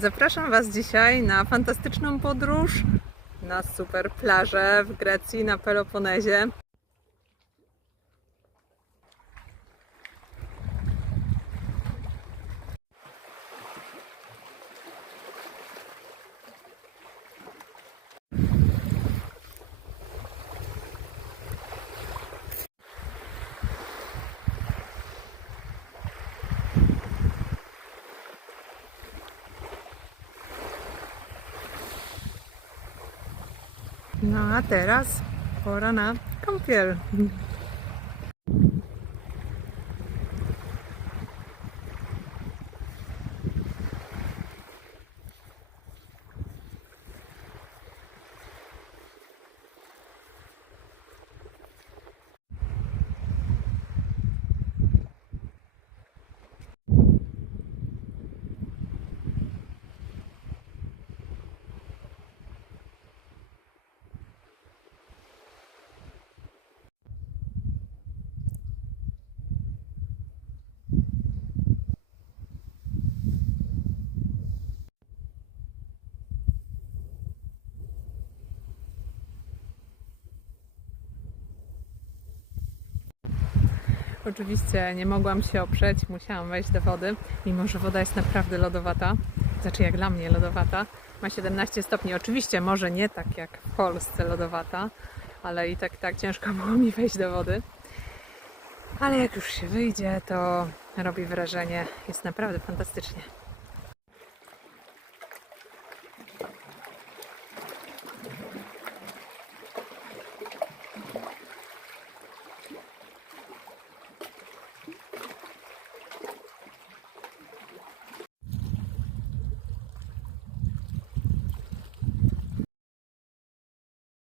Zapraszam Was dzisiaj na fantastyczną podróż na super plażę w Grecji, na Peloponezie. No a teraz pora na kąpiel. Oczywiście nie mogłam się oprzeć, musiałam wejść do wody, mimo że woda jest naprawdę lodowata. Znaczy, jak dla mnie lodowata. Ma 17 stopni. Oczywiście, może nie tak jak w Polsce lodowata, ale i tak, tak ciężko było mi wejść do wody. Ale jak już się wyjdzie, to robi wrażenie. Jest naprawdę fantastycznie.